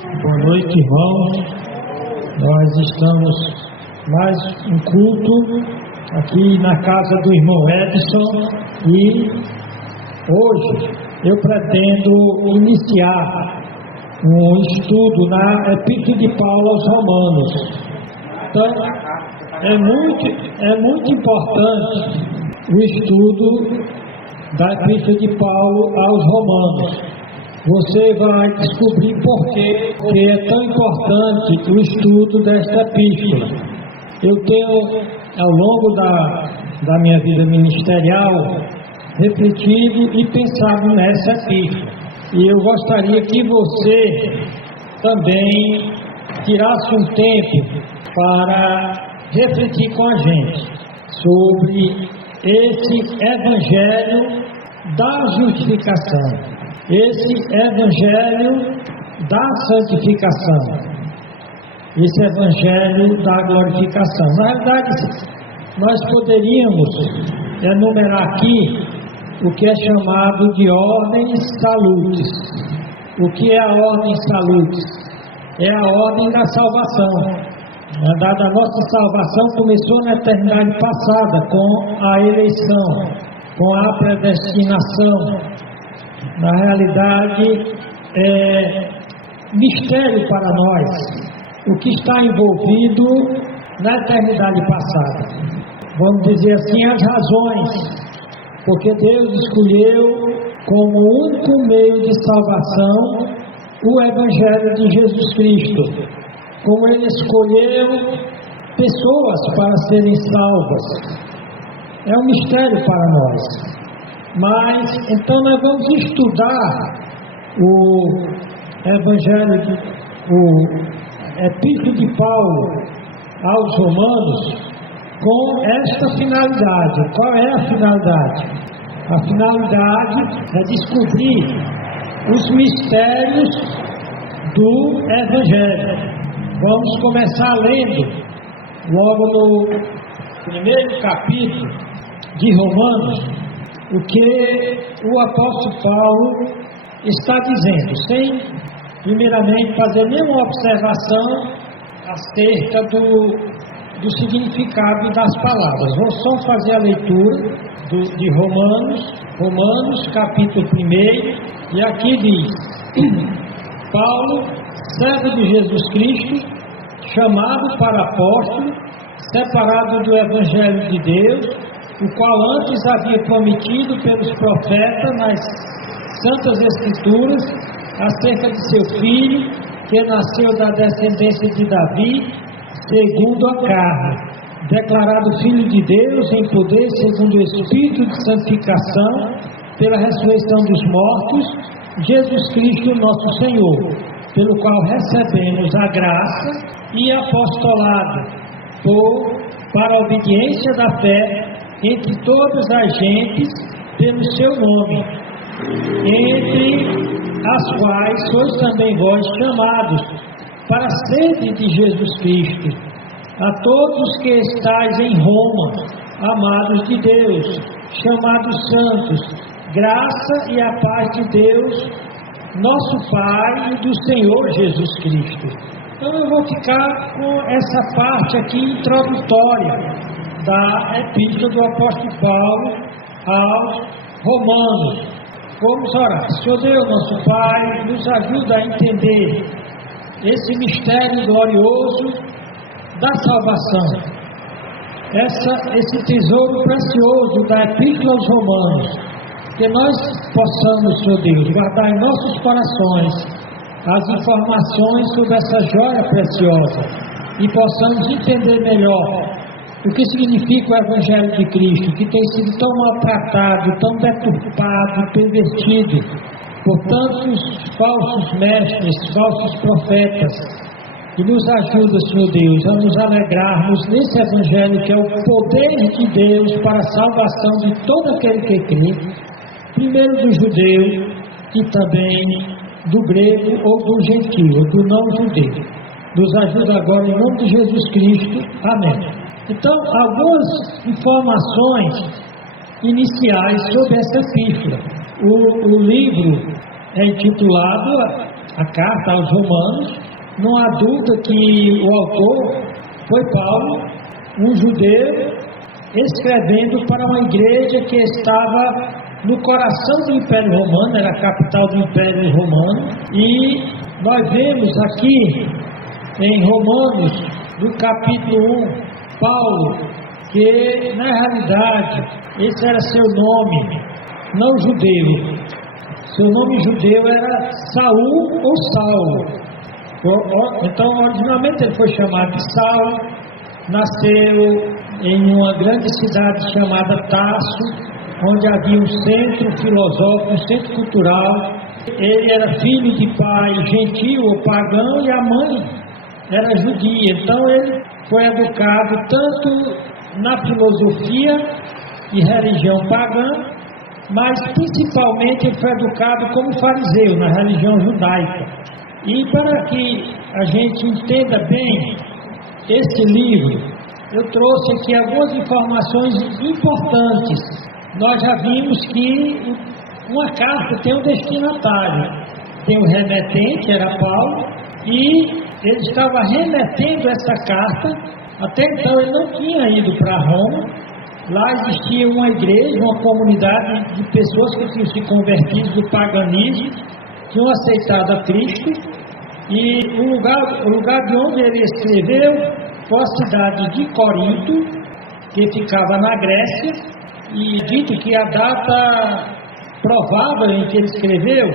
Boa noite, irmãos. Nós estamos mais um culto aqui na casa do irmão Edson e hoje eu pretendo iniciar um estudo na Epístola de Paulo aos Romanos. Então, é muito importante o estudo da Epístola de Paulo aos Romanos. Você vai descobrir por que é tão importante o estudo desta epístola. Eu tenho, ao longo da minha vida ministerial, refletido e pensado nessa epístola. E eu gostaria que você também tirasse um tempo para refletir com a gente sobre esse evangelho da justificação. Esse evangelho da santificação, esse evangelho da glorificação. Na realidade, nós poderíamos enumerar aqui o que é chamado de ordem salutis. O que é a ordem salutis? É a ordem da salvação. A nossa salvação começou na eternidade passada, com a eleição, com a predestinação. Na realidade, é mistério para nós o que está envolvido na eternidade passada. Vamos dizer assim, as razões, porque Deus escolheu como único meio de salvação o Evangelho de Jesus Cristo. Como Ele escolheu pessoas para serem salvas. É um mistério para nós. Mas, então nós vamos estudar o Evangelho, o Epístola de Paulo aos Romanos com esta finalidade. Qual é a finalidade? A finalidade é descobrir os mistérios do Evangelho. Vamos começar lendo logo no primeiro capítulo de Romanos, o que o apóstolo Paulo está dizendo, sem primeiramente fazer nenhuma observação acerca do significado das palavras. Vou só fazer a leitura de Romanos capítulo 1, e aqui diz: Paulo, servo de Jesus Cristo, chamado para apóstolo, separado do Evangelho de Deus, o qual antes havia prometido pelos profetas nas Santas Escrituras acerca de seu filho, que nasceu da descendência de Davi, segundo a carne, declarado Filho de Deus em poder segundo o Espírito de santificação, pela ressurreição dos mortos, Jesus Cristo nosso Senhor, pelo qual recebemos a graça e apostolado para a obediência da fé entre todas as gentes, pelo seu nome, entre as quais sois também vós chamados, para serem de Jesus Cristo, a todos que estáis em Roma, amados de Deus, chamados santos, graça e a paz de Deus, nosso Pai, e do Senhor Jesus Cristo. Então eu vou ficar com essa parte aqui introdutória da epístola do apóstolo Paulo aos Romanos. Vamos orar. Senhor Deus, nosso Pai, nos ajuda a entender esse mistério glorioso da salvação, esse tesouro precioso da epístola aos Romanos, que nós possamos, Senhor Deus, guardar em nossos corações as informações sobre essa joia preciosa e possamos entender melhor o que significa o Evangelho de Cristo, que tem sido tão maltratado, tão deturpado, pervertido por tantos falsos mestres, falsos profetas. E nos ajuda, Senhor Deus, a nos alegrarmos nesse Evangelho que é o poder de Deus para a salvação de todo aquele que crê, primeiro do judeu e também do grego ou do gentio, do não judeu. Nos ajuda agora em nome de Jesus Cristo. Amém. Então, algumas informações iniciais sobre essa epístola. O livro é intitulado a carta aos Romanos, não há dúvida que o autor foi Paulo, um judeu, escrevendo para uma igreja que estava no coração do Império Romano, era a capital do Império Romano, e nós vemos aqui em Romanos, no capítulo 1, Paulo, que na realidade esse era seu nome, não judeu. Seu nome judeu era Saul ou Saulo. Então, originalmente ele foi chamado de Saulo, nasceu em uma grande cidade chamada Tarso, onde havia um centro filosófico, um centro cultural. Ele era filho de pai gentil ou pagão e a mãe era judia. Então ele foi educado tanto na filosofia e religião pagã, mas principalmente ele foi educado como fariseu na religião judaica. E para que a gente entenda bem este livro, eu trouxe aqui algumas informações importantes. Nós já vimos que uma carta tem um destinatário, tem o remetente, era Paulo, e ele estava remetendo essa carta. Até então ele não tinha ido para Roma. Lá existia uma igreja, uma comunidade de pessoas que tinham se convertido do paganismo, tinham aceitado a Cristo, e o lugar de onde ele escreveu foi a cidade de Corinto, que ficava na Grécia, e dito que a data provável em que ele escreveu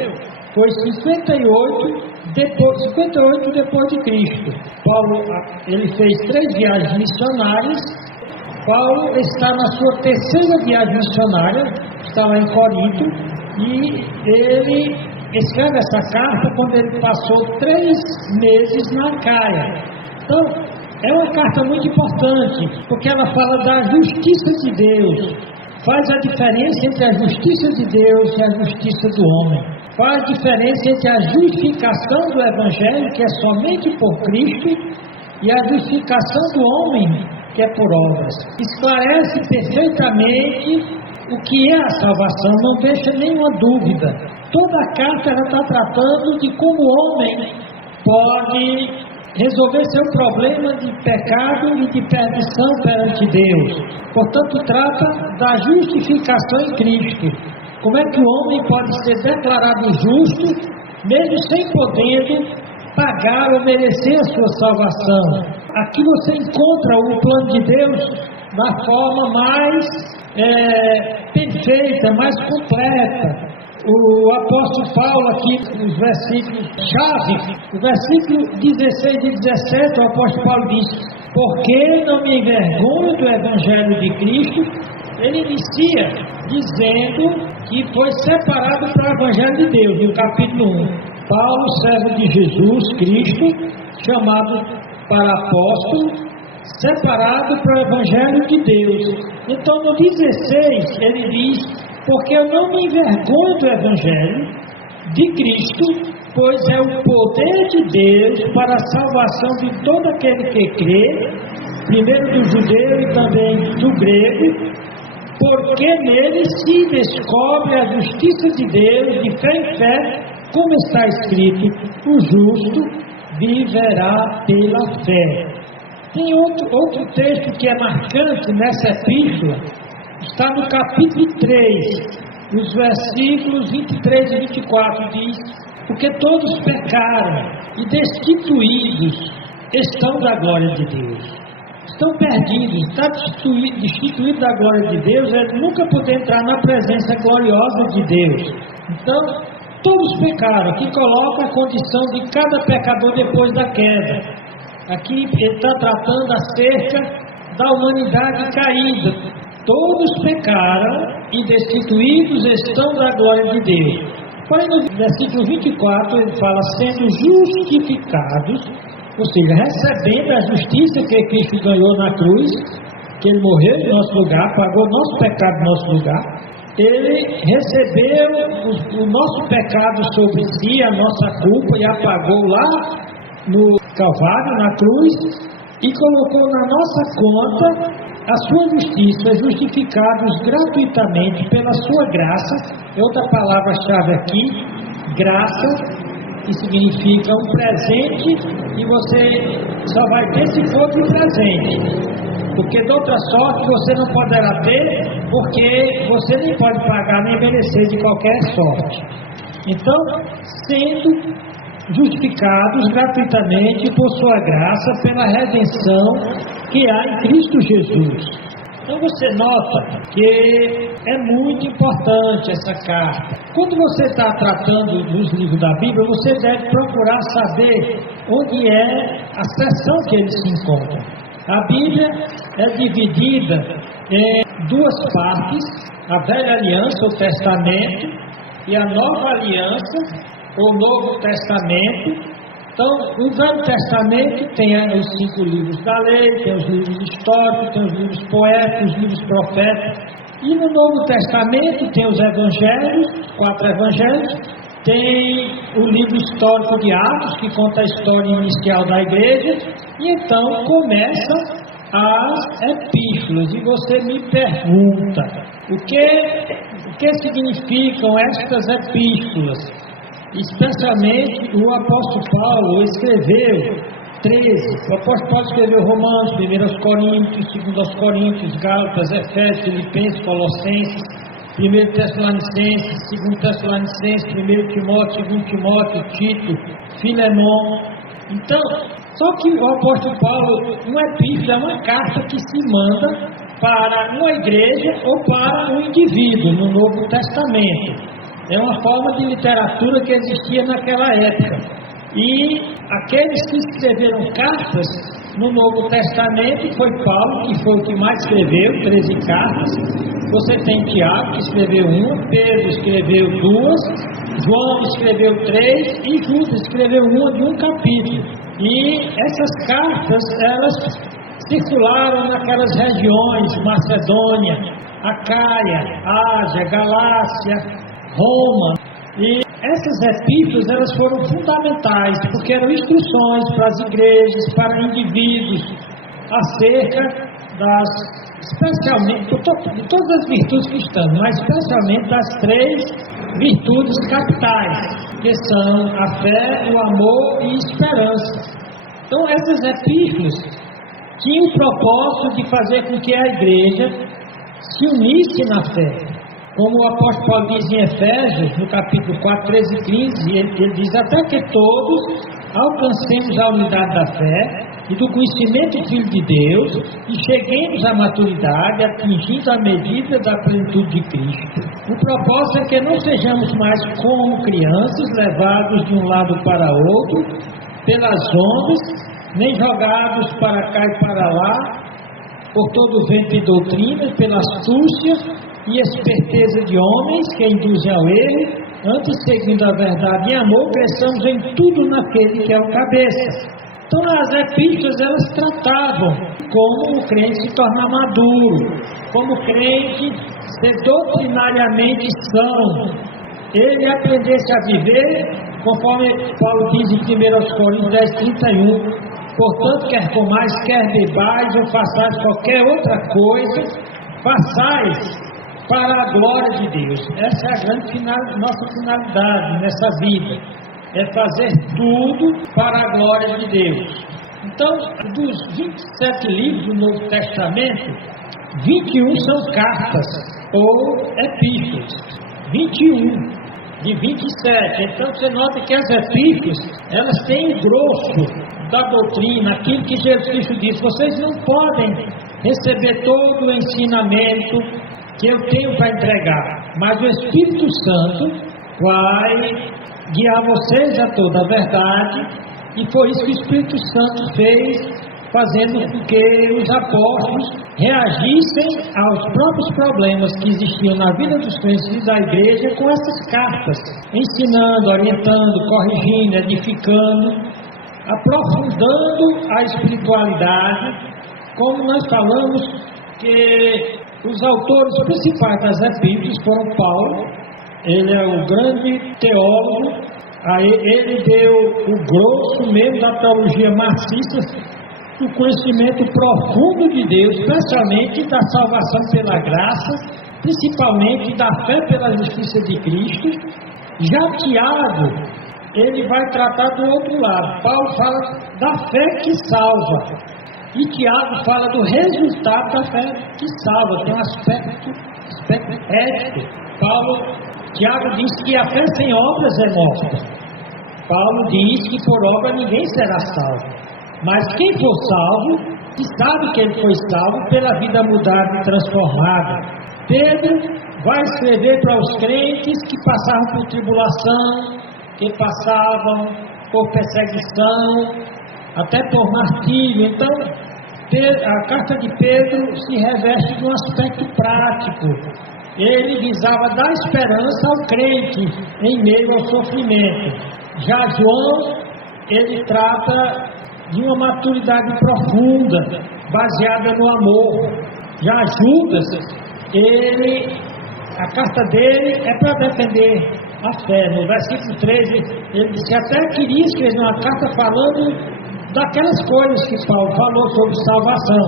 foi 58 depois de Cristo. Paulo, ele fez 3 viagens missionárias. Paulo está na sua 3ª viagem missionária, está lá em Corinto, e ele escreve essa carta quando ele passou 3 meses na Acaia. Então, é uma carta muito importante, porque ela fala da justiça de Deus, faz a diferença entre a justiça de Deus e a justiça do homem, faz a diferença entre a justificação do Evangelho, que é somente por Cristo, e a justificação do homem, que é por obras. Esclarece perfeitamente o que é a salvação, não deixa nenhuma dúvida. Toda a carta está tratando de como o homem pode resolver seu problema de pecado e de perdição perante Deus. Portanto, trata da justificação em Cristo. Como é que o homem pode ser declarado justo, mesmo sem poder pagar ou merecer a sua salvação. Aqui você encontra o plano de Deus da forma mais perfeita, mais completa. O apóstolo Paulo aqui, nos versículos chave, o versículo 16 e 17, o apóstolo Paulo diz: porque não me envergonho do Evangelho de Cristo. Ele inicia dizendo que foi separado para o Evangelho de Deus, no capítulo 1. Paulo, servo de Jesus Cristo, chamado para apóstolo, separado para o Evangelho de Deus. Então no 16 ele diz: porque eu não me envergonho do Evangelho de Cristo, pois é o poder de Deus para a salvação de todo aquele que crê, primeiro do judeu e também do grego, porque nele se descobre a justiça de Deus de fé em fé, como está escrito: o justo viverá pela fé. Tem outro texto que é marcante nessa epístola. Está no capítulo 3, nos versículos 23 e 24, diz: porque todos pecaram e destituídos estão da glória de Deus. Estão perdidos, está destituído da glória de Deus, é nunca poder entrar na presença gloriosa de Deus. Então, todos pecaram, que coloca a condição de cada pecador depois da queda. Aqui ele está tratando acerca da humanidade caída. Todos pecaram e destituídos estão da glória de Deus. Porém, no versículo 24, ele fala: sendo justificados, ou seja, recebendo a justiça que Cristo ganhou na cruz, que Ele morreu em nosso lugar, pagou o nosso pecado no nosso lugar. Ele recebeu o nosso pecado sobre si, a nossa culpa, e apagou lá no Calvário, na cruz, e colocou na nossa conta a sua justiça, justificados gratuitamente pela sua graça. Outra palavra-chave aqui: graça, que significa um presente, e você só vai ter se for de presente. Porque de outra sorte você não poderá ter, porque você nem pode pagar nem merecer de qualquer sorte. Então, sendo justificados gratuitamente por sua graça, pela redenção que há em Cristo Jesus. Então você nota que é muito importante essa carta. Quando você está tratando dos livros da Bíblia, você deve procurar saber onde é a seção que eles se encontram. A Bíblia é dividida em duas partes: a Velha Aliança, o Testamento, e a Nova Aliança, o Novo Testamento. Então, o Velho Testamento tem os 5 livros da lei, tem os livros históricos, tem os livros poéticos, os livros proféticos. E no Novo Testamento tem os evangelhos, 4 evangelhos, tem o livro histórico de Atos, que conta a história inicial da igreja, e então começam as epístolas. E você me pergunta, o que significam estas epístolas? Especialmente o apóstolo Paulo escreveu 13. O apóstolo Paulo escreveu Romanos, 1 Coríntios, 2 Coríntios, Gálatas, Efésios, Filipenses, Colossenses, 1 Tessalonicenses, 2 Tessalonicenses, 1 Timóteo, 2 Timóteo, Tito, Filemão. Então, só que o apóstolo Paulo, uma epístola é uma carta que se manda para uma igreja ou para um indivíduo no Novo Testamento. É uma forma de literatura que existia naquela época. E aqueles que escreveram cartas no Novo Testamento foi Paulo, que foi o que mais escreveu, 13 cartas. Você tem Tiago, que escreveu 1, Pedro escreveu 2, João escreveu 3 e Judas escreveu 1 de um capítulo. E essas cartas, elas circularam naquelas regiões: Macedônia, Acaia, Ásia, Galácia, Roma. E essas epístolas, elas foram fundamentais, porque eram instruções para as igrejas, para indivíduos, acerca especialmente, de todas as virtudes cristãs, mas especialmente das 3 virtudes capitais, que são a fé, o amor e a esperança. Então essas epístolas tinham o propósito de fazer com que a igreja se unisse na fé. Como o apóstolo Paulo diz em Efésios, no capítulo 4, 13 e 15, ele diz: até que todos alcancemos a unidade da fé e do conhecimento do Filho de Deus e cheguemos à maturidade, atingindo a medida da plenitude de Cristo. O propósito é que não sejamos mais como crianças, levados de um lado para outro pelas ondas, nem jogados para cá e para lá por todo o vento de doutrina, pela astúcia e esperteza de homens que induzem ao erro. Antes, seguindo a verdade em amor, cresçamos em tudo naquele que é o cabeça. Então as epístolas, elas tratavam como o crente se tornar maduro, como o crente ser doutrinariamente são, ele aprendesse a viver conforme Paulo diz em 1 Coríntios 10, 31. Portanto, quer comais, quer bebais ou façais qualquer outra coisa, façais para a glória de Deus. Essa é a grande nossa finalidade nessa vida, é fazer tudo para a glória de Deus. Então, dos 27 livros do Novo Testamento, 21 são cartas ou epístolas, 21 de 27. Então você nota que as epístolas, elas têm o grosso da doutrina, aquilo que Jesus Cristo disse: vocês não podem receber todo o ensinamento que eu tenho para entregar, mas o Espírito Santo vai guiar vocês a toda a verdade. E foi isso que o Espírito Santo fez, fazendo com que os apóstolos reagissem aos próprios problemas que existiam na vida dos crentes da igreja com essas cartas, ensinando, orientando, corrigindo, edificando, aprofundando a espiritualidade. Como nós falamos que os autores principais das epístolas foram Paulo, ele é o grande teólogo, aí ele deu o grosso mesmo da teologia marxista, do conhecimento profundo de Deus, especialmente da salvação pela graça, principalmente da fé pela justiça de Cristo. Já Tiago, ele vai tratar do outro lado. Paulo fala da fé que salva. E Tiago fala do resultado da fé que salva. Tem um aspecto ético. Tiago diz que a fé sem obras é morta. Paulo diz que por obra ninguém será salvo. Mas quem for salvo, que sabe que ele foi salvo pela vida mudada e transformada. Pedro vai escrever para os crentes que passavam por tribulação, que passavam por perseguição, até por martírio. Então, a carta de Pedro se reveste de um aspecto prático. Ele visava dar esperança ao crente em meio ao sofrimento. Já João, ele trata de uma maturidade profunda, baseada no amor. Já Judas, a carta dele é para defender a fé. No versículo 13, ele disse que até queria escrever uma carta falando daquelas coisas que Paulo falou sobre salvação.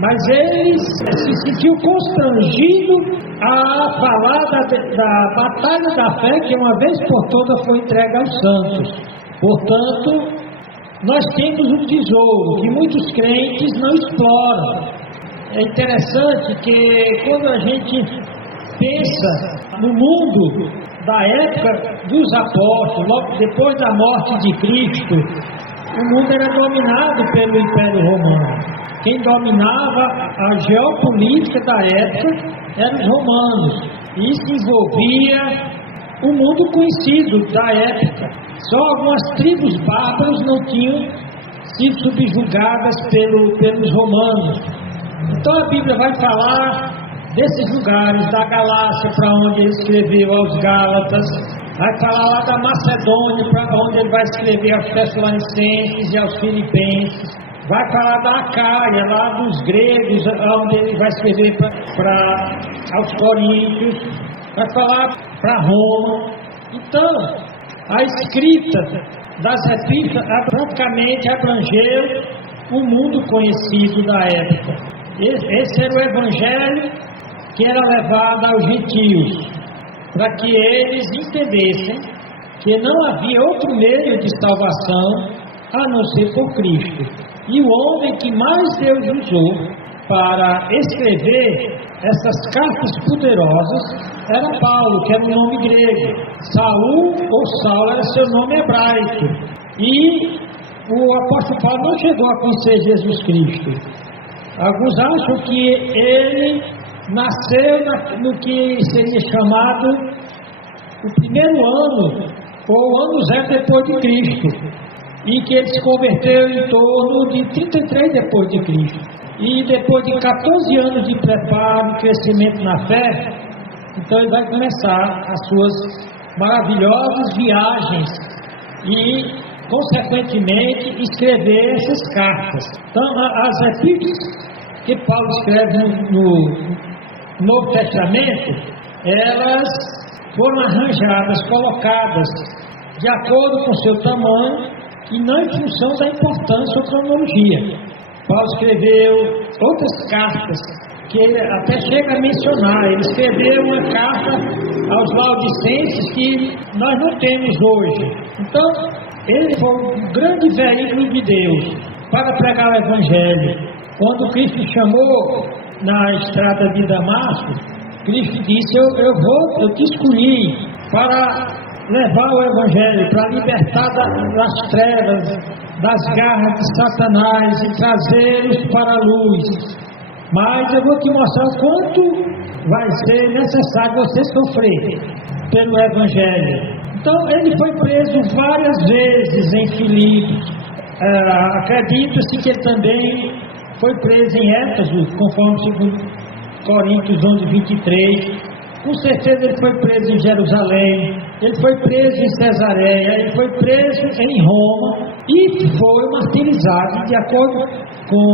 Mas ele se sentiu constrangido a falar da batalha da fé que uma vez por todas foi entregue aos santos. Portanto, nós temos um tesouro que muitos crentes não exploram. É interessante que quando a gente pensa no mundo da época dos apóstolos, logo depois da morte de Cristo, o mundo era dominado pelo Império Romano. Quem dominava a geopolítica da época eram os romanos. E isso envolvia o mundo conhecido da época. Só algumas tribos bárbaras não tinham sido subjugadas pelos romanos. Então a Bíblia vai falar desses lugares, da Galácia, para onde ele escreveu aos Gálatas, vai falar lá da Macedônia, para onde ele vai escrever aos Tessalonicenses e aos Filipenses, vai falar da Acaia, lá dos gregos, onde ele vai escrever aos Coríntios, vai falar para Roma. Então, a escrita das epístolas praticamente abrangeu o mundo conhecido da época. Esse era o evangelho que era levado aos gentios, para que eles entendessem que não havia outro meio de salvação a não ser por Cristo. E o homem que mais Deus usou para escrever essas cartas poderosas era Paulo, que era um nome grego. Saul ou Saulo era seu nome hebraico. E o apóstolo Paulo não chegou a conhecer Jesus Cristo. Alguns acham que ele nasceu no que seria chamado o primeiro ano, ou o ano zero depois de Cristo, e que ele se converteu em torno de 33 depois de Cristo. E depois de 14 anos de preparo e crescimento na fé, então ele vai começar as suas maravilhosas viagens e, consequentemente, escrever essas cartas. Então, as epístolas que Paulo escreve no Novo Testamento, elas foram arranjadas, colocadas de acordo com o seu tamanho e não em função da importância ou cronologia. Paulo escreveu outras cartas que ele até chega a mencionar. Ele escreveu uma carta aos Laodicenses que nós não temos hoje. Então, ele foi um grande veículo de Deus para pregar o Evangelho. Quando Cristo chamou na estrada de Damasco, Cristo disse: eu te escolhi para levar o Evangelho, para libertar das trevas, das garras de Satanás e trazê-los para a luz. Mas eu vou te mostrar o quanto vai ser necessário você sofrer pelo Evangelho. Então ele foi preso várias vezes em Filipos. Acredita-se que ele também foi preso em Éfeso, conforme 2 Coríntios 11:23. Com certeza ele foi preso em Jerusalém, ele foi preso em Cesareia, ele foi preso em Roma e foi martirizado, de acordo com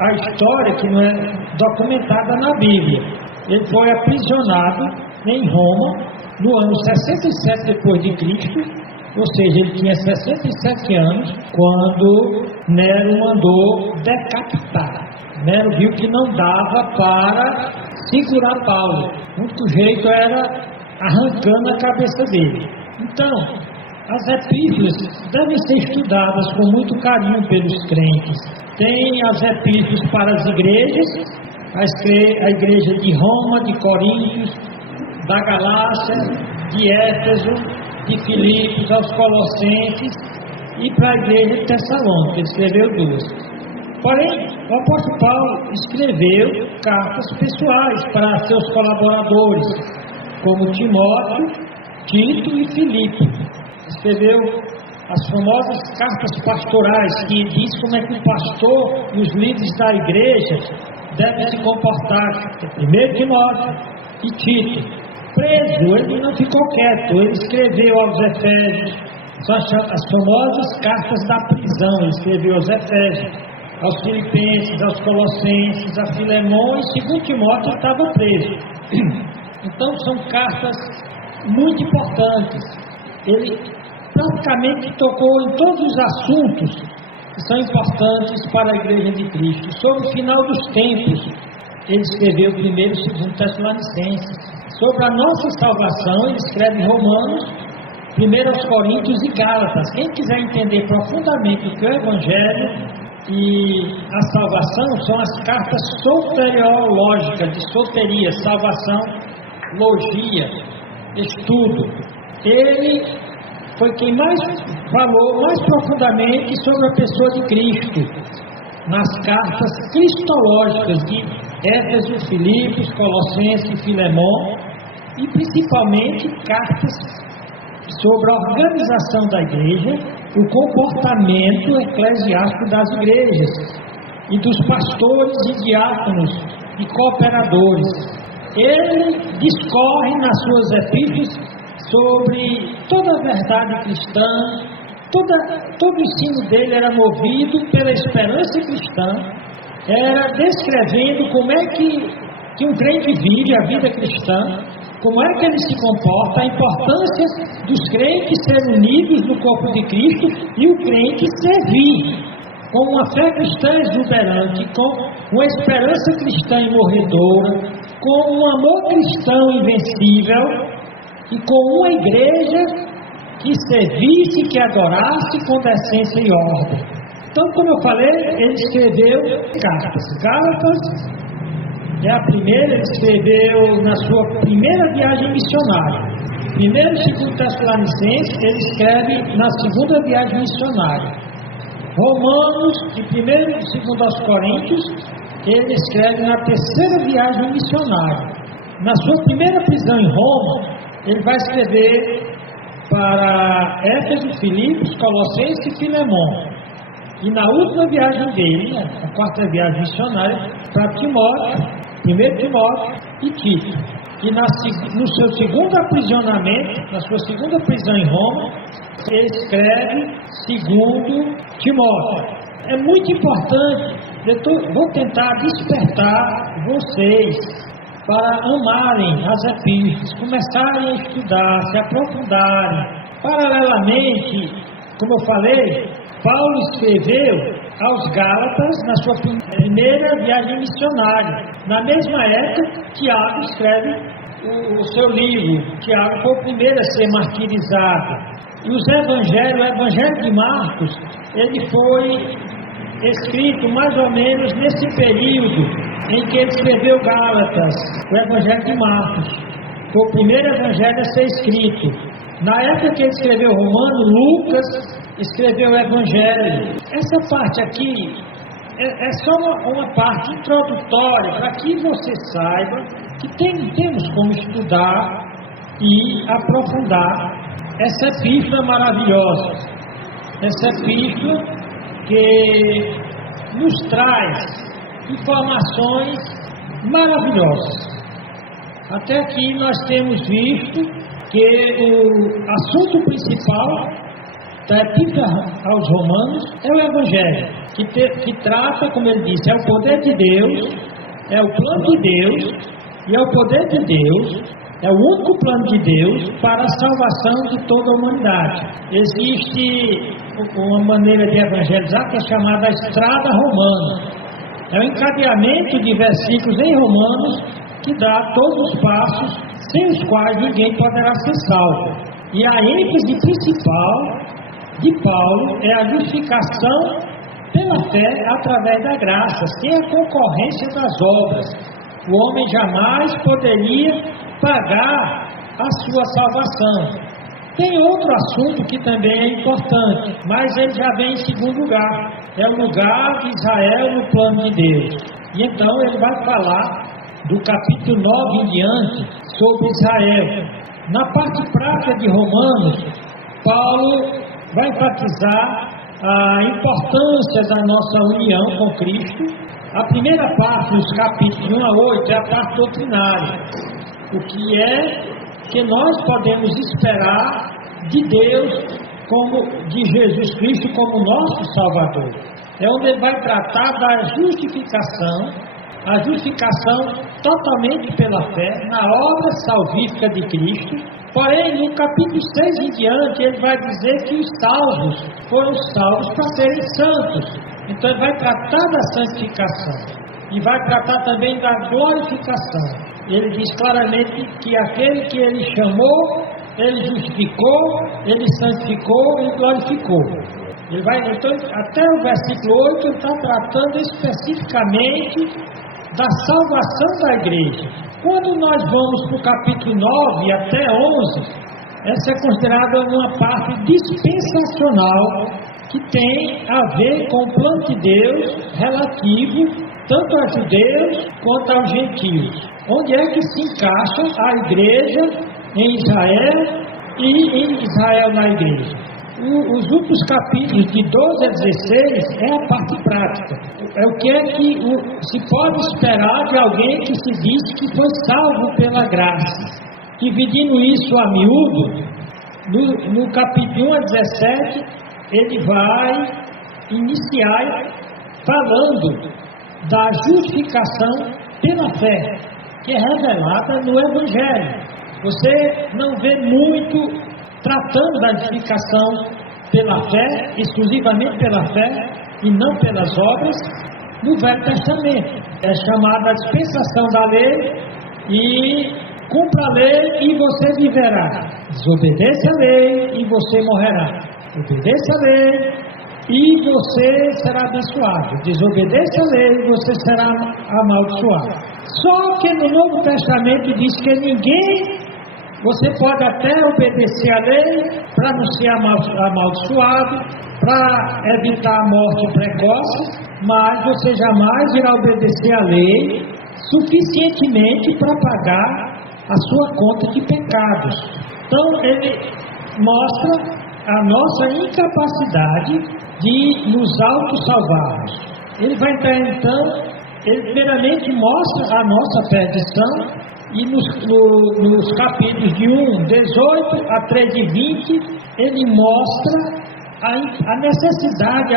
a história que não é documentada na Bíblia. Ele foi aprisionado em Roma no ano 67 depois de Cristo, ou seja, ele tinha 67 anos quando Nero mandou decapitar. Nero viu que não dava para segurar Paulo. O único jeito era arrancando a cabeça dele. Então, As epístolas devem ser estudadas com muito carinho pelos crentes. Tem as epístolas para as igrejas, a igreja de Roma, de Coríntios, da Galácia, de Éfeso, de Filipos, aos Colossenses, e para a igreja de Tessalônica, ele escreveu 2. Porém, o apóstolo Paulo escreveu cartas pessoais para seus colaboradores, como Timóteo, Tito e Filipe. Escreveu as famosas cartas pastorais, que diz como é que o pastor e os líderes da igreja devem se comportar. 1 Timóteo e Tito. Preso, ele não ficou quieto, ele escreveu aos Efésios, são as famosas cartas da prisão, ele escreveu aos Efésios, aos Filipenses, aos Colossenses, a Filemão, e 2 Timóteo estava preso. Então são cartas muito importantes. Ele praticamente tocou em todos os assuntos que são importantes para a Igreja de Cristo. Sobre o final dos tempos, ele escreveu 1 e 2 Tessalonicenses. Sobre a nossa salvação, ele escreve Romanos, 1 aos Coríntios e Gálatas. Quem quiser entender profundamente o que é o Evangelho e a salvação, são as cartas soteriológicas, de soteria, salvação, logia, estudo. Ele foi quem mais falou mais profundamente sobre a pessoa de Cristo, nas cartas cristológicas de Éfeso, Filipos, Colossenses e Filemão, e principalmente cartas sobre a organização da igreja, o comportamento eclesiástico das igrejas e dos pastores e diáconos e cooperadores. Ele discorre nas suas epístolas sobre toda a verdade cristã. Todo o ensino dele era movido pela esperança cristã, era descrevendo como é que um crente vive a vida cristã, como é que ele se comporta, a importância dos crentes serem unidos no corpo de Cristo e o crente servir com uma fé cristã exuberante, com uma esperança cristã imorredora, com um amor cristão invencível e com uma igreja que servisse, que adorasse com decência e ordem. Então, como eu falei, ele escreveu cartas. Gálatas é a primeira, ele escreveu na sua primeira viagem missionária. 1 e 2 Tessalonicenses, ele escreve na segunda viagem missionária. Romanos, de 1 e 2 aos Coríntios, ele escreve na terceira viagem missionária. Na sua primeira prisão em Roma, ele vai escrever para Éfeso, Filipos, Colossenses e Filemão. E na última viagem dele, a quarta viagem missionária, para Timóteo, 1 Timóteo e Tito. E no seu segundo aprisionamento, na sua segunda prisão em Roma, ele escreve 2 Timóteo. É muito importante, vou tentar despertar vocês para amarem as epístolas, começarem a estudar, se aprofundarem. Paralelamente, como eu falei, Paulo escreveu aos Gálatas na sua primeira viagem missionária. Na mesma época, Tiago escreve o seu livro. Tiago foi o primeiro a ser martirizado. E os evangelhos, o evangelho de Marcos, ele foi escrito mais ou menos nesse período em que ele escreveu Gálatas, o evangelho de Marcos. Foi o primeiro evangelho a ser escrito. Na época que ele escreveu Romano, Lucas escreveu o Evangelho. Essa parte aqui é só uma parte introdutória para que você saiba que temos como estudar e aprofundar essa epístola maravilhosa. Essa epístola que nos traz informações maravilhosas. Até aqui nós temos visto que o assunto principal da Epístola aos Romanos é o Evangelho, que trata, como ele disse, é o poder de Deus, é o plano de Deus, e é o poder de Deus, é o único plano de Deus para a salvação de toda a humanidade. Existe uma maneira de evangelizar que é chamada a estrada romana. É o encadeamento de versículos em Romanos que dá todos os passos sem os quais ninguém poderá ser salvo. E a ênfase principal de Paulo é a justificação pela fé através da graça, sem a concorrência das obras. O homem jamais poderia pagar a sua salvação. Tem outro assunto que também é importante, mas ele já vem em segundo lugar. É o lugar de Israel no plano de Deus. E então ele vai falar do capítulo 9 em diante sobre Israel. Na parte prática de Romanos, Paulo vai enfatizar a importância da nossa união com Cristo. A primeira parte, dos capítulos 1 a 8, é a parte doutrinária. O que é que nós podemos esperar de Deus, de Jesus Cristo como nosso Salvador. É onde ele vai tratar da justificação, a justificação totalmente pela fé, na obra salvífica de Cristo. Porém, no capítulo 6 em diante, ele vai dizer que os salvos foram salvos para serem santos. Então, ele vai tratar da santificação e vai tratar também da glorificação. Ele diz claramente que aquele que ele chamou, ele justificou, ele santificou e glorificou. Ele vai, então, até o versículo 8, ele está tratando especificamente da salvação da igreja. Quando nós vamos para o capítulo 9 até 11, essa é considerada uma parte dispensacional que tem a ver com o plano de Deus relativo tanto aos judeus quanto aos gentios. Onde é que se encaixa a igreja em Israel e em Israel na igreja? Os últimos capítulos de 12 a 16 é a parte prática. É o que é que se pode esperar de alguém que se diz que foi salvo pela graça. Dividindo isso a miúdo, no capítulo 1 a 17, ele vai iniciar falando da justificação pela fé, que é revelada no Evangelho. Você não vê muito tratando da justificação pela fé, exclusivamente pela fé e não pelas obras, no Velho Testamento. É chamada a dispensação da lei e cumpra a lei e você viverá. Desobedeça a lei e você morrerá. Obedeça a lei e você será abençoado. Desobedeça a lei e você será amaldiçoado. Só que no Novo Testamento diz que você pode até obedecer a lei para não ser amaldiçoado, para evitar a morte precoce, mas você jamais irá obedecer a lei suficientemente para pagar a sua conta de pecados. Então ele mostra a nossa incapacidade de nos autossalvarmos. Ele vai entrar então, ele primeiramente mostra a nossa perdição. E nos capítulos de 1, 18 a 3 de 20, ele mostra a necessidade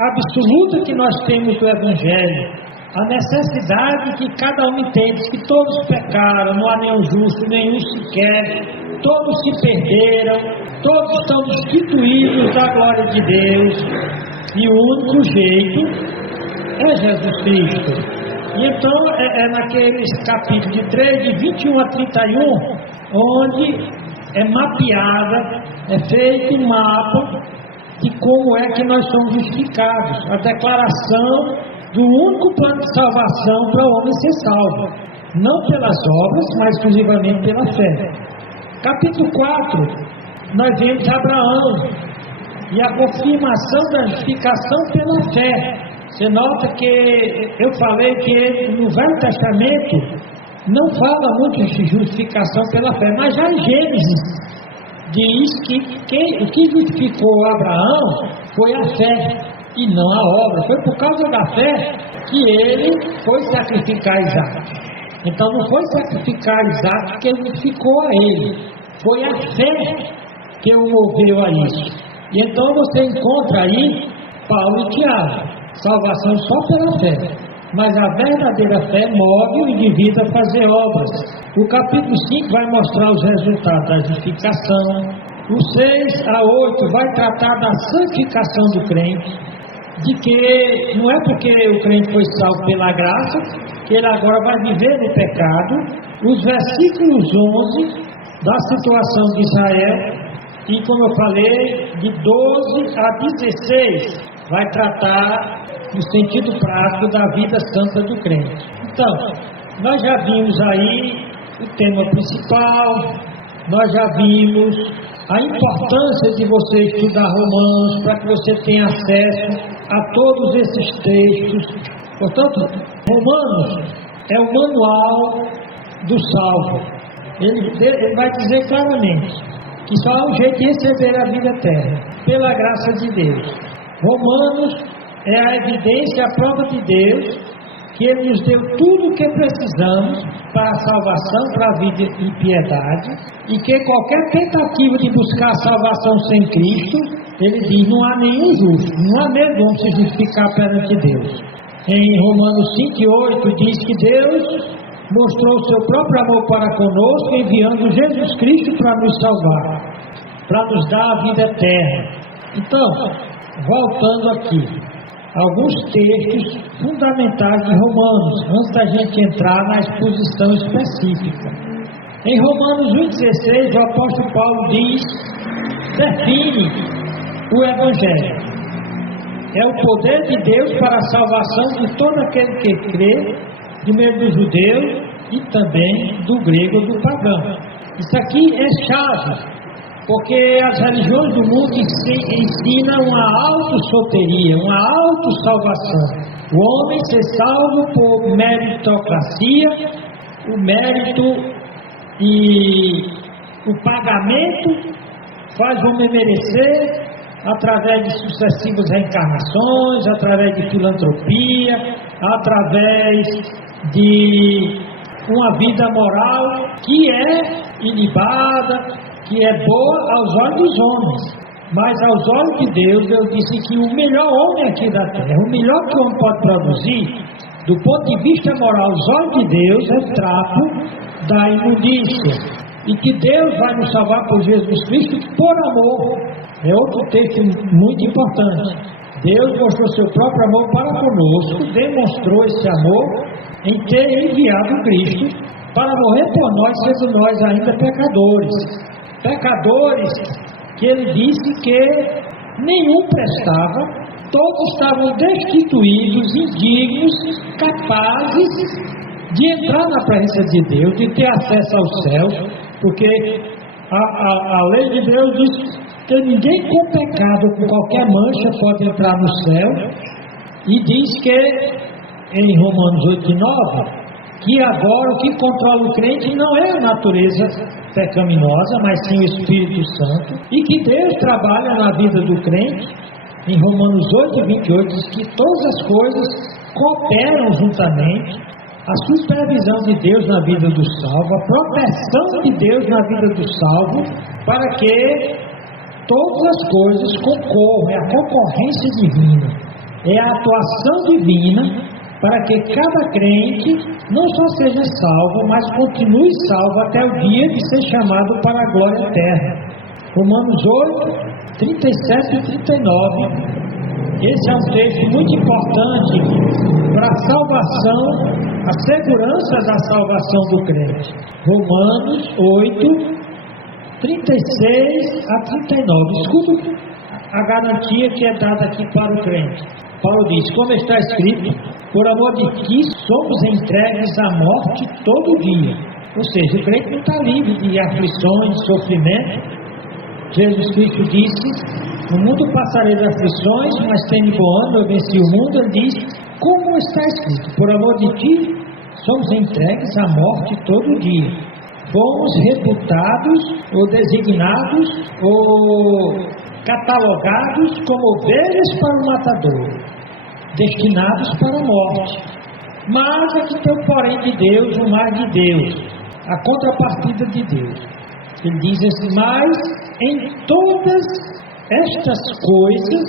absoluta que nós temos do Evangelho, a necessidade que cada um entende, que todos pecaram, não há nenhum justo, nenhum sequer, todos se perderam, todos estão destituídos da glória de Deus, e o único jeito é Jesus Cristo. E então é naqueles capítulos de 3, de 21 a 31, onde é mapeada, é feito um mapa de como é que nós somos justificados, a declaração do único plano de salvação para o homem ser salvo, não pelas obras, mas exclusivamente pela fé. Capítulo 4, nós vemos Abraão e a confirmação da justificação pela fé. Você nota que eu falei que no Velho Testamento não fala muito de justificação pela fé, mas já em Gênesis diz que o que justificou Abraão foi a fé e não a obra. Foi por causa da fé que ele foi sacrificar Isaac. Então não foi sacrificar Isaac que justificou a ele, foi a fé que o moveu a isso. E então você encontra aí Paulo e Tiago. Salvação só pela fé, mas a verdadeira fé move o indivíduo a fazer obras. O capítulo 5 vai mostrar os resultados da justificação. O 6 a 8 vai tratar da santificação do crente, de que não é porque o crente foi salvo pela graça, que ele agora vai viver no pecado. Os versículos 11 da situação de Israel e, como eu falei, de 12 a 16 vai tratar no sentido prático da vida santa do crente. Então, nós já vimos aí o tema principal, nós já vimos a importância de você estudar Romanos para que você tenha acesso a todos esses textos. Portanto, Romanos é o manual do salvo. Ele vai dizer claramente que só há um jeito de receber a vida eterna, pela graça de Deus. Romanos é a evidência, a prova de Deus, que Ele nos deu tudo o que precisamos para a salvação, para a vida em piedade, e que qualquer tentativa de buscar a salvação sem Cristo, Ele diz, não há nenhum justo, não há mesmo como se justificar perante Deus. Em Romanos 5:8 diz que Deus mostrou o seu próprio amor para conosco, enviando Jesus Cristo para nos salvar, para nos dar a vida eterna. Então, voltando aqui, alguns textos fundamentais de Romanos, antes da gente entrar na exposição específica. Em Romanos 1,16, o apóstolo Paulo define o Evangelho. É o poder de Deus para a salvação de todo aquele que crê, primeiro do judeu e também do grego ou do pagão. Isso aqui é chave, porque as religiões do mundo ensinam uma autossoteria, uma autossalvação. O homem ser salvo por meritocracia, o mérito e o pagamento faz o homem merecer através de sucessivas reencarnações, através de filantropia, através de uma vida moral que é ilibada, que é boa aos olhos dos homens, mas aos olhos de Deus, eu disse que o melhor homem aqui da terra, o melhor que o homem pode produzir, do ponto de vista moral, aos olhos de Deus, é o trapo da imundícia, e que Deus vai nos salvar por Jesus Cristo por amor. É outro texto muito importante. Deus mostrou seu próprio amor para conosco, demonstrou esse amor em ter enviado Cristo para morrer por nós, sendo nós ainda pecadores, que ele disse que nenhum prestava, todos estavam destituídos, indignos, capazes de entrar na presença de Deus, de ter acesso aos céus, porque a lei de Deus diz que ninguém com pecado, com qualquer mancha, pode entrar no céu, e diz que em Romanos 8:9, que agora o que controla o crente não é a natureza pecaminosa, mas sim o Espírito Santo, e que Deus trabalha na vida do crente. Em Romanos 8:28 diz que todas as coisas cooperam juntamente, a supervisão de Deus na vida do salvo, a proteção de Deus na vida do salvo, para que todas as coisas concorram, é a concorrência divina, é a atuação divina, para que cada crente não só seja salvo, mas continue salvo até o dia de ser chamado para a glória eterna. Romanos 8, 37 e 39. Esse é um texto muito importante para a salvação, a segurança da salvação do crente. Romanos 8, 36 a 39. Escuta a garantia que é dada aqui para o crente. Paulo diz, como está escrito, por amor de ti somos entregues à morte todo dia. Ou seja, o crente não está livre de aflições, de sofrimento. Jesus Cristo disse, no mundo passarei de aflições, mas tenho bom ânimo, eu venci o mundo. Ele diz, como está escrito, por amor de ti somos entregues à morte todo dia. Fomos reputados, ou designados, ou catalogados como ovelhas para o matador, destinados para a morte. Mas aqui tem o porém de Deus, o mais de Deus, a contrapartida de Deus. Ele diz assim, mas em todas estas coisas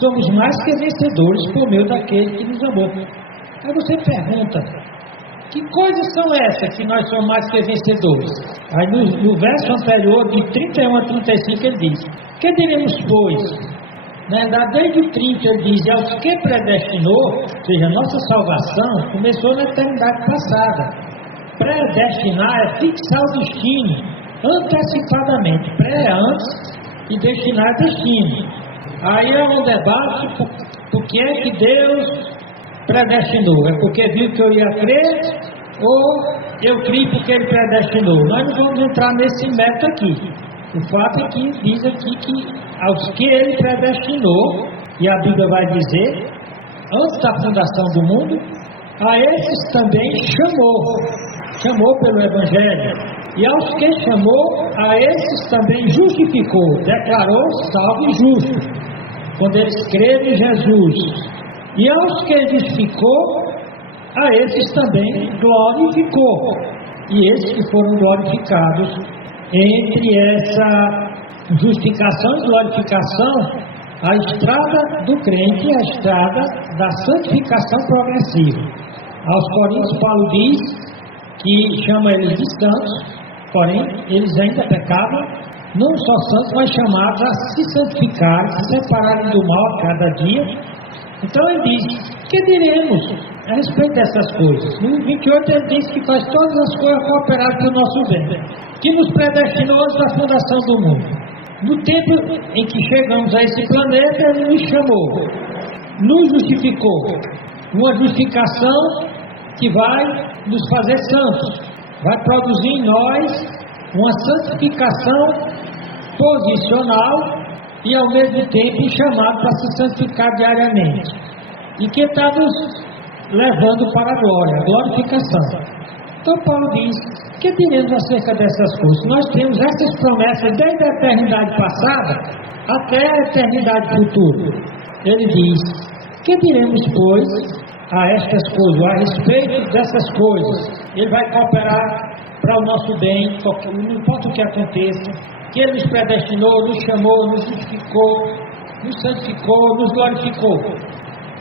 somos mais que vencedores por meio daquele que nos amou. Aí você pergunta, que coisas são essas que nós somos mais que vencedores? Aí no verso anterior, de 31 a 35, ele diz, que diremos, pois? Na verdade, desde o 30 ele diz, aos que predestinou, ou seja, a nossa salvação começou na eternidade passada. Predestinar é fixar o destino, antecipadamente. Pré é antes, e destinar destino. Aí é um debate por que é que Deus predestinou. É porque viu que eu ia crer ou eu criei porque Ele predestinou? Nós não vamos entrar nesse mérito aqui. O fato é que diz aqui que aos que Ele predestinou, e a Bíblia vai dizer, antes da fundação do mundo, a esses também chamou pelo Evangelho. E aos que chamou, a esses também justificou, declarou salvo e justo, quando eles creram em Jesus. E aos que justificou, a esses também glorificou. E esses que foram glorificados, entre essa justificação e glorificação, a estrada do crente é a estrada da santificação progressiva. Aos Coríntios, Paulo diz que chama eles de santos, porém eles ainda pecavam, não só santos, mas chamados a se santificar, se separarem do mal a cada dia. Então ele diz: que diremos a respeito dessas coisas? No 28 ele diz que faz todas as coisas cooperar para o nosso bem, que nos predestinou antes da fundação do mundo. No tempo em que chegamos a esse planeta, Ele nos chamou, nos justificou. Uma justificação que vai nos fazer santos, vai produzir em nós uma santificação posicional e ao mesmo tempo chamado para se santificar diariamente. E que está nos levando para a glória, a glorificação. Então Paulo diz: que diremos acerca dessas coisas? Nós temos essas promessas desde a eternidade passada até a eternidade futura. Ele diz: que diremos, pois, a estas coisas, a respeito dessas coisas? Ele vai cooperar para o nosso bem, não importa o que aconteça, que Ele nos predestinou, nos chamou, nos justificou, nos santificou, nos glorificou.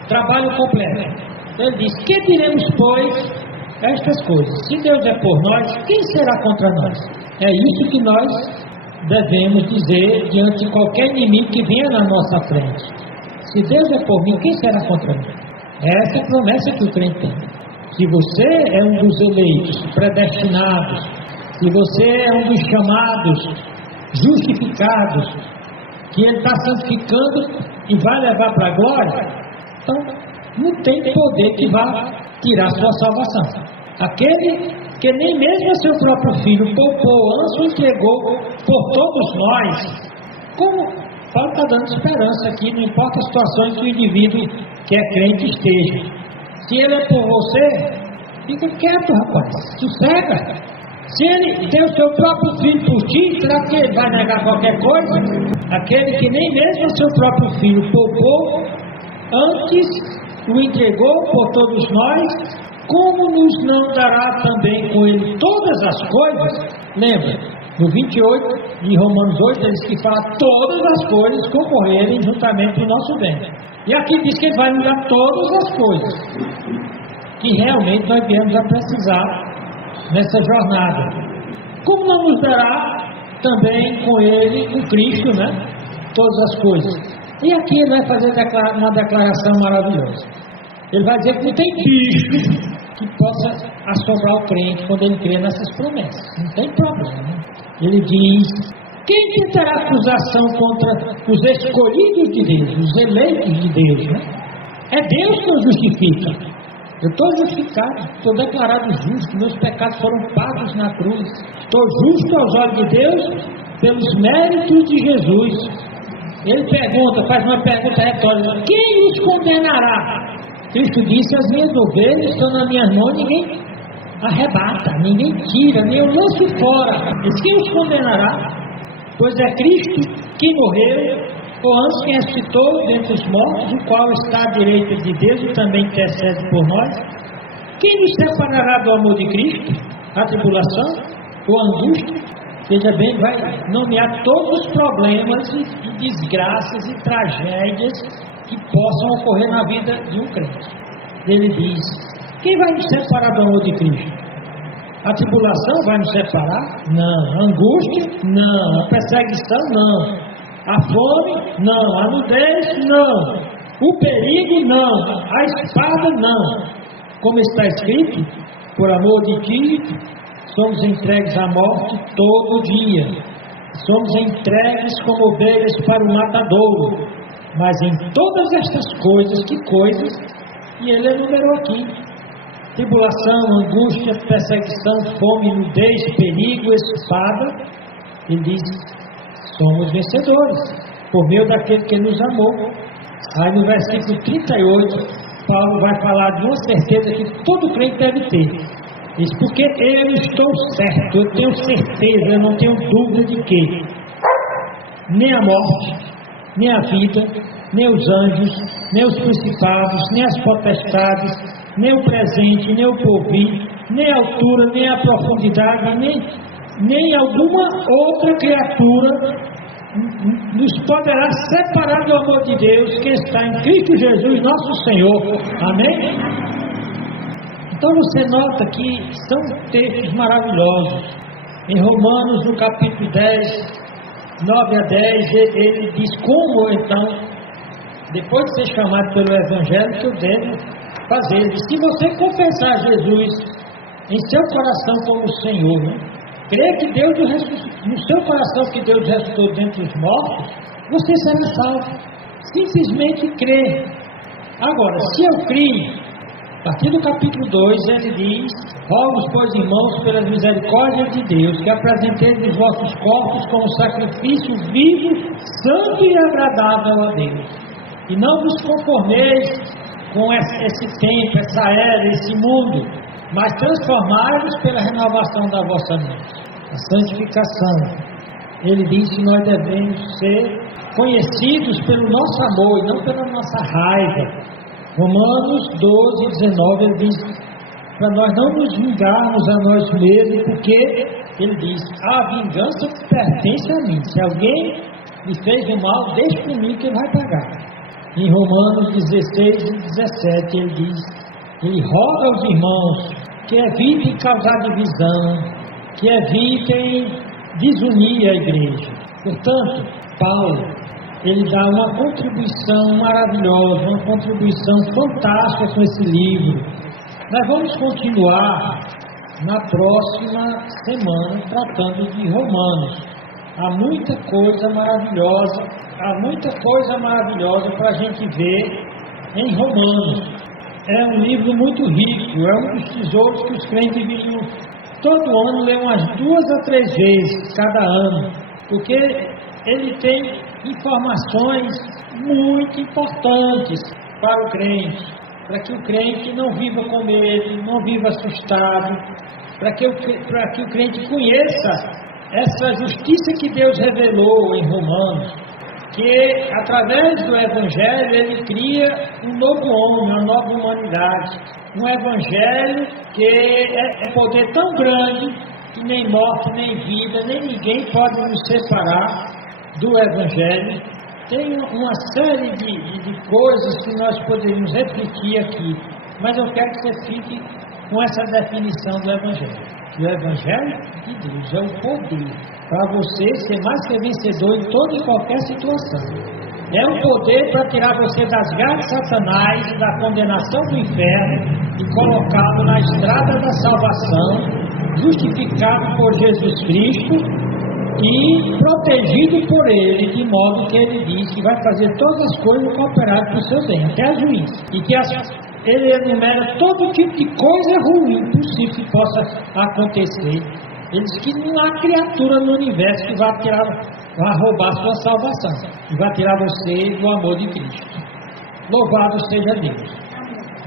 Trabalho completo. Ele diz: que diremos, pois, estas coisas? Se Deus é por nós, quem será contra nós? É isso que nós devemos dizer diante de qualquer inimigo que venha na nossa frente. Se Deus é por mim, quem será contra mim? Essa é a promessa que o crente tem. Se você é um dos eleitos, predestinados, se você é um dos chamados, justificados, que Ele está santificando e vai levar para a glória, então não tem poder que vá tirar sua salvação. Aquele que nem mesmo a seu próprio filho poupou, antes o entregou por todos nós. Como Paulo está dando esperança aqui, não importa a situação em que o indivíduo que é crente esteja. Se ele é por você, fica quieto, rapaz, sossega. Se ele tem o seu próprio filho por ti, será que ele vai negar qualquer coisa? Aquele que nem mesmo a seu próprio filho poupou, antes o entregou por todos nós, como nos não dará também com Ele todas as coisas? Lembra, no 28 de Romanos 8, ele diz que fala todas as coisas concorrerem juntamente para o nosso bem. E aqui diz que Ele vai nos dar todas as coisas que realmente nós viemos a precisar nessa jornada. Como não nos dará também com Ele, com Cristo, né? Todas as coisas. E aqui Ele vai fazer uma declaração maravilhosa. Ele vai dizer que não tem bicho que possa assombrar o crente quando ele crê nessas promessas. Não tem problema. Ele diz: quem tentará acusação contra os escolhidos de Deus, os eleitos de Deus, né? É Deus que nos justifica. Eu estou justificado, estou declarado justo, meus pecados foram pagos na cruz. Estou justo aos olhos de Deus pelos méritos de Jesus. Ele pergunta, faz uma pergunta retórica: quem os condenará? Cristo disse: as minhas ovelhas estão nas minhas mãos, ninguém arrebata, ninguém tira, nem eu lanço fora. Diz: quem os condenará? Pois é Cristo que morreu, ou antes que ressuscitou dentre os mortos, o qual está à direita de Deus e também intercede por nós. Quem nos separará do amor de Cristo? A tribulação ou a angústia? Veja bem, vai nomear todos os problemas e desgraças e tragédias que possam ocorrer na vida de um crente. Ele diz: quem vai nos separar do amor de Cristo? A tribulação vai nos separar? Não. A angústia? Não. A perseguição? Não. A fome? Não. A nudez? Não. O perigo? Não. A espada? Não. Como está escrito: por amor de ti somos entregues à morte todo dia. somos entregues como ovelhas para o matadouro. Mas em todas estas coisas, que coisas? E ele enumerou aqui: tribulação, angústia, perseguição, fome, nudez, perigo, espada. Ele diz: somos vencedores, por meio daquele que nos amou. Aí no versículo 38, Paulo vai falar de uma certeza que todo crente deve ter. Diz: porque eu estou certo, eu tenho certeza, eu não tenho dúvida de que nem a morte, nem a vida, nem os anjos, nem os principados, nem as potestades, nem o presente, nem o porvir, nem a altura, nem a profundidade, nem alguma outra criatura nos poderá separar do amor de Deus que está em Cristo Jesus, nosso Senhor. Amém? Então você nota que são textos maravilhosos. Em Romanos, no capítulo 10, 9 a 10, ele diz como, então, depois de ser chamado pelo Evangelho, que eu devo fazer. Ele diz: se você confessar Jesus em seu coração como Senhor, crer que Deus no seu coração que Deus ressuscitou dentre os mortos, você será salvo. Simplesmente crer. Agora, se eu criei, a partir do capítulo 2, ele diz: rogo, pois, irmãos, pelas misericórdias de Deus, que apresenteis os vossos corpos como sacrifício vivo, santo e agradável a Deus. E não vos conformeis com esse tempo, essa era, esse mundo, mas transformai-vos pela renovação da vossa mente. A santificação. Ele diz que nós devemos ser conhecidos pelo nosso amor e não pela nossa raiva. Romanos 12, 19, ele diz para nós não nos vingarmos a nós mesmos, porque ele diz: a vingança pertence a mim. Se alguém me fez o mal, deixe por mim que ele vai pagar. Em Romanos 16 e 17 ele diz: ele roga aos irmãos que evitem causar divisão, que evitem desunir a igreja. Portanto, Paulo, ele dá uma contribuição maravilhosa, uma contribuição fantástica com esse livro. Nós vamos continuar na próxima semana tratando de Romanos. Há muita coisa maravilhosa, para a gente ver em Romanos. É um livro muito rico, é um dos tesouros que os crentes deviam todo ano ler umas 2 a 3 vezes cada ano, porque ele tem informações muito importantes para o crente, para que o crente não viva com medo, não viva assustado, para que o crente conheça essa justiça que Deus revelou em Romanos, que através do Evangelho ele cria um novo homem, uma nova humanidade, um Evangelho que é poder tão grande que nem morte, nem vida, nem ninguém pode nos separar do Evangelho. Tem uma série de coisas que nós poderíamos repetir aqui, mas eu quero que você fique com essa definição do Evangelho. Que o Evangelho de Deus é o poder para você ser mais que vencedor em toda e qualquer situação. É um poder para tirar você das garras de Satanás e da condenação do inferno e colocá-lo na estrada da salvação, justificado por Jesus Cristo e protegido por Ele, de modo que Ele diz que vai fazer todas as coisas cooperar para o seu bem, até a juízo. E que Ele enumera todo tipo de coisa ruim possível que possa acontecer. Ele diz que não há criatura no universo que vai roubar sua salvação, que vai tirar você do amor de Cristo. Louvado seja Deus.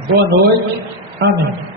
Boa noite. Amém.